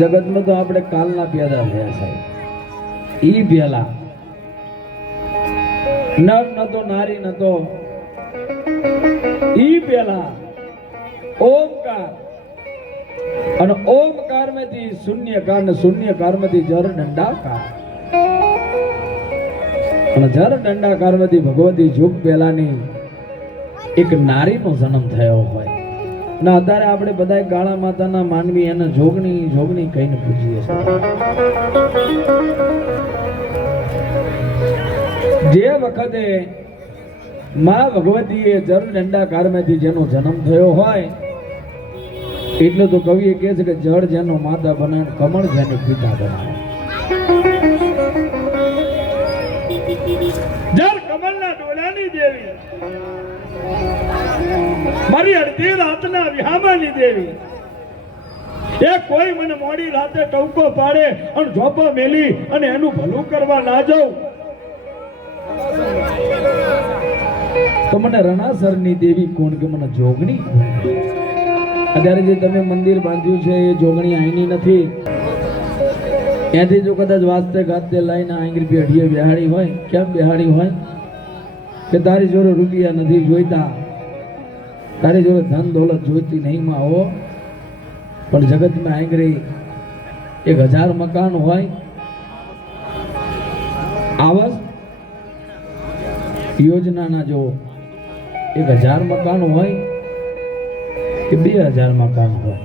જગતમાં તો આપણે કાલના પેદા થયા સાહેબ. ઈ પેલા નર નતો નારી નતો, ઈ પેલા ઓમકાર, અને ઓમકાર માંથી શૂન્યકાર ને શૂન્યકાર માંથી જર દંડાકાર, અને જર દંડાકાર માંથી ભગવતી યુગ પહેલાની એક નારીનો જન્મ થયો હોય ને અત્યારે આપણે બધા ગાળા માતાના માનવી એને જોગણી જોગણી કહીને પૂછીએ છીએ. જે વખતે માં ભગવતીએ જર દંડાકારમાંથી જેનો જન્મ થયો હોય એટલે તો કવિએ કહે છે કે જળ જેનો માતા બનાવે, કમળ જેને પિતા બનાવે. જળ કમળના ડોલાની દેવી, મારી અડધી રાતના વિહામાની દેવી, એ કોઈ મને મોડી રાતે ટવકો પાડે અને ઝોપો મેલી અને એનું ભલું કરવા ના જાઉં તો મને રણાસરની દેવી કોણ કે મને જોગણી. અત્યારે જે તમે મંદિર બાંધ્યું છે એ જોગણી આઈની નથી. ત્યાંથી જો કદાચ વાસ્તે ગાતે લઈને આંગળી પી અઢીએ બેહાડી હોય, કેમ બેહાડી હોય કે તારી જોડે રૂપિયા નથી જોઈતા, તારી જોડે ધન દોલત જોઈતી નહીં માં આવો, પણ જગતમાં આંગળી 1000 મકાન હોય, આવાસ યોજનાના જો 1000 મકાન હોય કે 2000 મકાન હોય,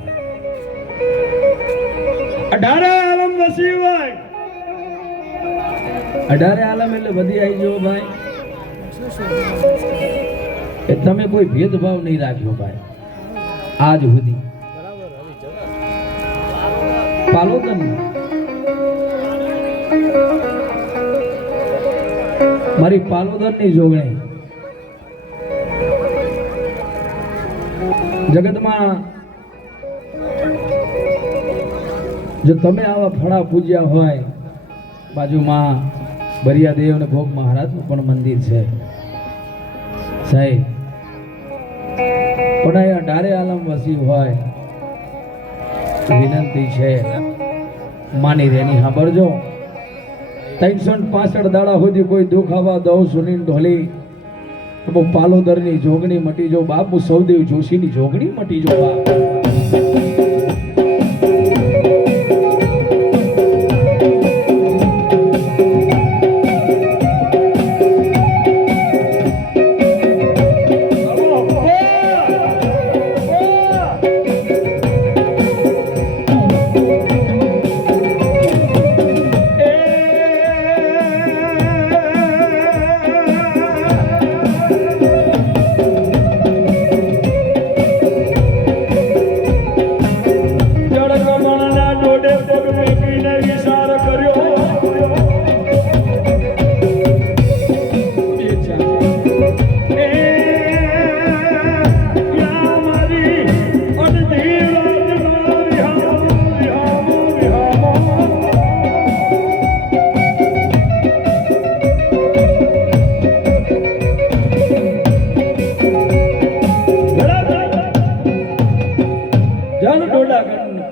18 આલમ વસી હોય. 18 આલમ એટલે બધી આવી જો ભાઈ, કે તમે કોઈ ભેદભાવ નહીં રાખ્યો ભાઈ આજ સુધી. પાલોદન મારી પાલોદનની જોગણી જગતમાં જો તમે આવા ફળા પૂજ્યા હોય, બાજુમાં બરિયાદેવ ને ભોગ મહારાજનું પણ મંદિર છે સાહેબ, પણ અહીંયા 18 આલમ વસી હોય, વિનંતી છે માની રેની સાંભળજો. 365 દાડા સુધી કોઈ દુઃખ આવા દઉં સુની ઢોલી પાલોદરની જોગણી મટી જો બાપુ સૌદેવ જોશીની જોગણી મટી જો બાપ.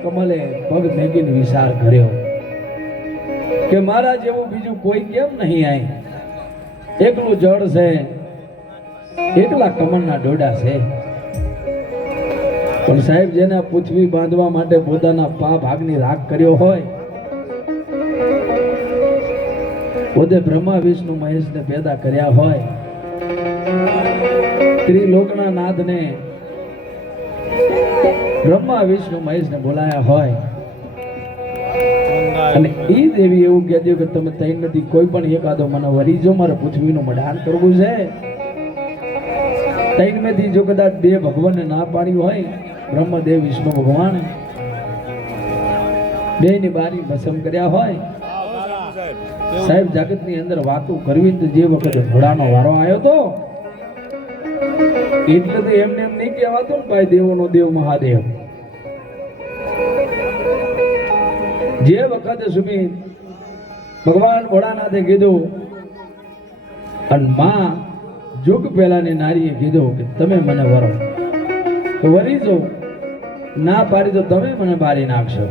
કમલે પગ મેગીને વિચાર કર્યો કે મારા જેવું બીજું કોઈ કેમ નહીં આય, એકલું જળ છે, એકલા કમળના ડોડા છે. પણ સાહેબ જેને પૃથ્વી બાંધવા માટે પોતાના ભાગની રાખ કર્યો હોય, પોતે બ્રહ્મા વિષ્ણુ મહેશને પેદા કર્યા હોય, ત્રિલોકના નાથને બ્રહ્મા વિષ્ણુ મહેશને બોલાયા હોય, અને ઈ દેવી એવું કહેતી કે તમે તૈન નથી કોઈ પણ એકાદો મને વરીજો, મારે પૃથ્વીનું મડાન કરવું છે. તૈન માંથી જો કદાચ 2 ભગવાનને ના પાડ્યું હોય, બ્રહ્મદેવ વિષ્ણુ ભગવાન 2 ની બારી ભસમ કર્યા હોય સાહેબ, જગતની અંદર વાતો કરવી તો જે વખતે ઘોડાનો વારો આવ્યો તો એટલે તો એમને એમ નહીં કહેવાતું ને ભાઈ દેવોનો દેવ મહાદેવ. જે વખતે સુમી ભગવાન ભોળાનાથે કીધું અને માં યુગ પહેલાની નારીએ કીધું કે તમે મને વરો, તો વરી જો ના પાડી તો તમે મને બારી નાખશો.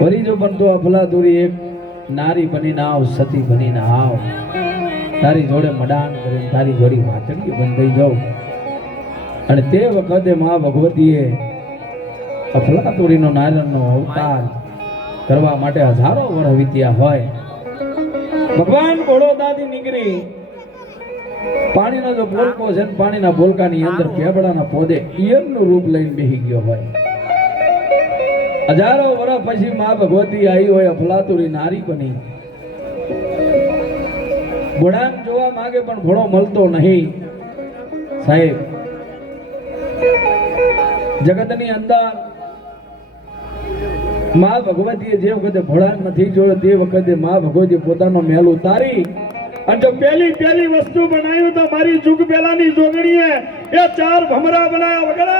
વરી જો પણ તો અફલાતુરી એક નારી બનીને આવ, સતી બનીને આવ, તારી જોડે મડાન કરીને તારી જોડી વાતડી બંધાઈ જાઉં. અને તે વખતે મા ભગવતીએ અફલાતુરીનો નારાયણનો અવતાર કરવા માટે હજારો વર્ષ વીત્યા હોય. ભગવાન બળોદાથી નીકળી પાણીનો જો બોલકો છે, પાણીના બોલકાની અંદર પેબડાના પોદે ઈયળનું રૂપ લઈને બેસી ગયો હોય. હજારો વર્ષ પછી મા ભગવતી આવી હોય, અફલાતુરી નારી બની. ઘોડાને જોવા માંગે પણ ઘોડો મળતો નહીં. સાહેબ, જગતની અંદર મા ભગવતીએ જે વખતે ઘોડાને નથી જોયો તે વખતે મા ભગવતી પોતાનો મેલ ઉતારી અને જો પહેલી વસ્તુ બનાવ્યું તો મારી જુગ પહેલાની જોગણીએ એ 4 ભમરા બનાવ્યા વગર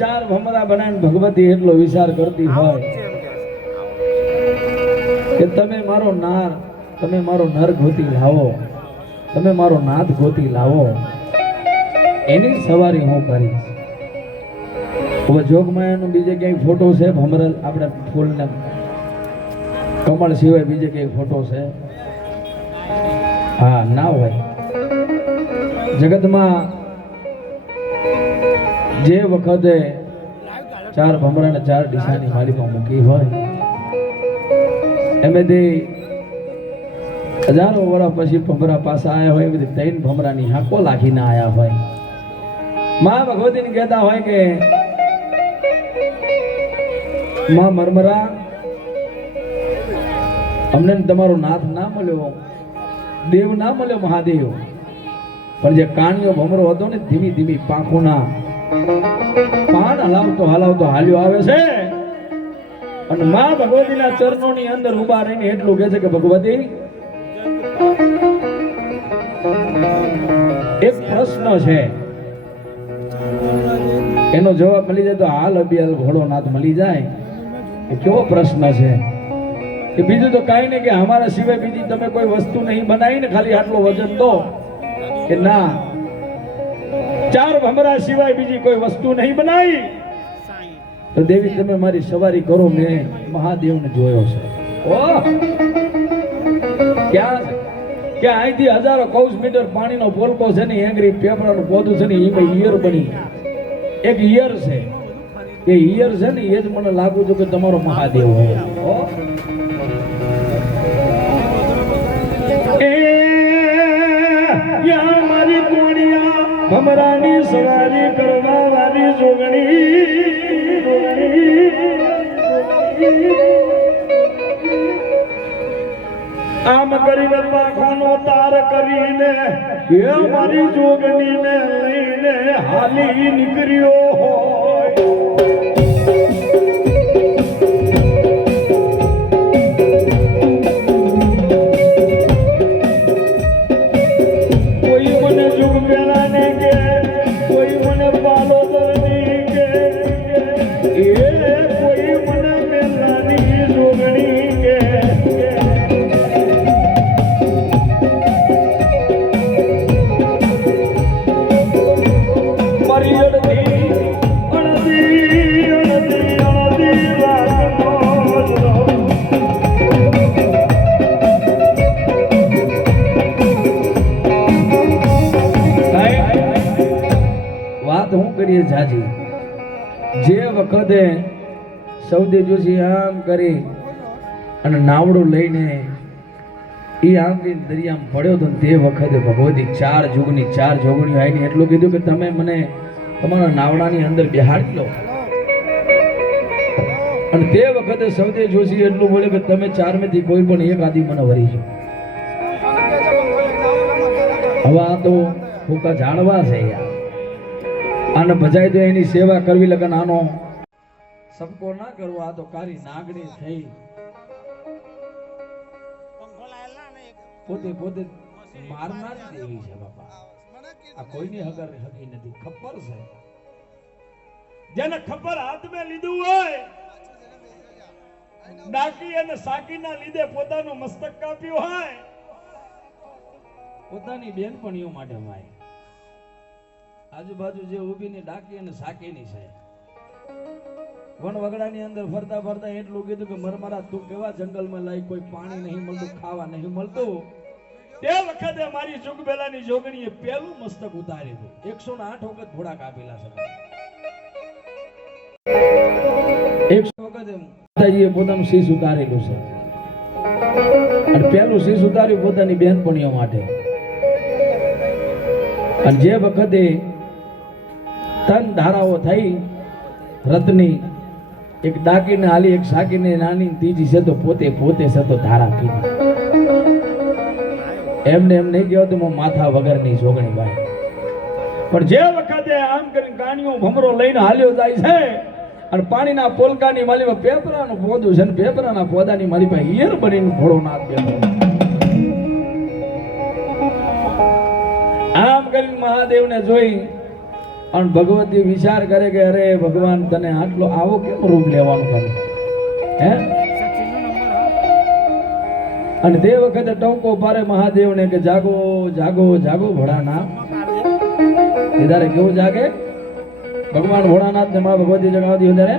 ચાર ભમરા બનાવીને ભગવતી એટલો વિચાર કરતી હોય કે તમે મારો નાર, તમે મારો નર ગોતી લાવો, તમે મારો નાથ ગોતી લાવો, એની સવારી હું કરીશ. હવે જોગમાયાનો બીજે ક્યાંય ફોટો છે? ભમરા આપણે ફૂલને કમળ સિવાય બીજે ક્યાંય ફોટો છે? હા, ના હોય. જગતમાં જે વખતે 4 ભમરાને 4 ડીસાની માળીમાં મૂકી હોય, એમેથી હજારો વર્ષ પછી ભમરા પાછા આવ્યા હોય, એવી 3 ભમરાની હાંકો લાખીને આવ્યા હોય. મા ભગવતીને કહેતા હોય કે મા મરમરા, અમને તમારો નાથ ના મળ્યો, દેવ ના મળ્યો, મહાદેવ, પણ જે કાણિયો ભમરો હતો ને ધીમી ધીમી પાંખોના પાન હલાવતો હલાવતો હાલ્યો આવે છે અને મા ભગવતીના ચરણોની અંદર ઉભા રહીને એટલું કહે છે કે ભગવતી, એક પ્રશ્ન છે, એનો જવાબ મળી જાય તો હાલ અભિયાલ ઘોડો નાથ મળી જાય. એ કેવો પ્રશ્ન છે કે બીજું તો કાંઈ નહીં કે અમારા સિવાય બીજી તમે કોઈ વસ્તુ નહીં બનાવી ને ખાલી આટલો વજન દો, કે ના 4 ભમરા સિવાય બીજી કોઈ વસ્તુ નહીં બનાવી. તો દેવી તમે મારી સવારી કરો, મેં મહાદેવને જોયો છે. ઓહ, ક્યાં કે અહીંથી હજારો કૌશ મીટર પાણીનો પોલકો છે ને, એંગરી પેપરાનું પોદું છે ને, એમાં ઈયર બની એક ઈયર છે. એ ઈયર છે ને, એ જ મને લાગુ છે કે તમારો મહાદેવ હોય. મારી કોણિયા ભમરાની સવારી કરવા વાળી જોગણી, આમ કરીને પાંખોનો તાર કરીને એ મારી જોગણીને લઈને હાલી નીકળ્યો હોય. કોઈ મને જુગ પેલા ને કે, કોઈ મને પાલોદરની કે, એ કોઈ મને પેલાની જોગણી કે. જાજી જે વખતે સૌદે જોશી આમ કરી અને નાવડું લઈને એ આંગળી દરિયામાં પડ્યો તો તે વખતે ભગવતી 4 જુગની 4 જોગણીઓ આવીને એટલું કીધું કે તમે મને તમારા નાવડાની અંદર બેહાડી લો. અને તે વખતે સૌદે જોશી એટલું બોલે કે તમે ચારમાંથી કોઈ પણ એક આદિ મને વરી છો. હવે આ તો ફૂકા જાણવા છે યાર. આને ભજાય તો એની સેવા કરવી લગન આનો સબકો ના કરવો. આ તો કારી નાગણી થઈ પોતે પોતે મારનારી દેવી છે બાપા. આ કોઈની હગર હકી નથી. ખબર છે જેને ખબર હાથમાં લીધું હોય ડાકી અને સાકીના લીધે પોતાનું મસ્તક કાપ્યું હોય પોતાની બેનપણીઓ માટે ભાઈ આજુબાજુ જે ઊભીની ડાકી અને સાકીની છે. વન વગડાની અંદર ફરતા ફરતા એટલું કીધું કે મરમરા તું કેવા જંગલમાં લાઈ કોઈ પાણી નહીં મળતું ખાવા નહીં મળતું. તે વખતે મારી ચુકબેલાની જોગણીએ પેલું મસ્તક ઉતારી દીધું. 108 વખત ઘોડા કાપેલા છે. 100 વખત માતાજીએ પોતાનું શીશ ઉતારેલું છે. અને પેલું શીશ ઉતાર્યું પોતાની બહેનપણીઓ માટે. અને જે વખતે તન ધારાઓ થઈ રથની, એક ડાકીને હાલી, એક સાકીને નાની, ત્રીજી છે તો પોતે પોતે છે તો ધારા કીધી. એમને એમ નહીં કહેવાતું હું માથા વગરની જોગણી ભાઈ. પણ જે વખતે આમ કરીને કાણીઓ ભમરો લઈને હાલ્યો જાય છે અને પાણીના પોલકાની માલી પેપરાનું પોદું છે ને પેપરાના પોદાની મારી પાસે ઈયર બનીને ઘોડો નાથ બેઠો. આમ કરીને મહાદેવને જોઈ અને ભગવતી વિચાર કરે કે અરે ભગવાન તને આટલો આવો કેમ રૂપ લેવાનું કરે હે. અને તે વખતે ટોંકો પારે મહાદેવને કે જાગો જાગો જાગો ભોળાનાથ. ત્યારે કેવું જાગે ભગવાન ભોળાનાથ ને માં ભગવતી જગાવતી ત્યારે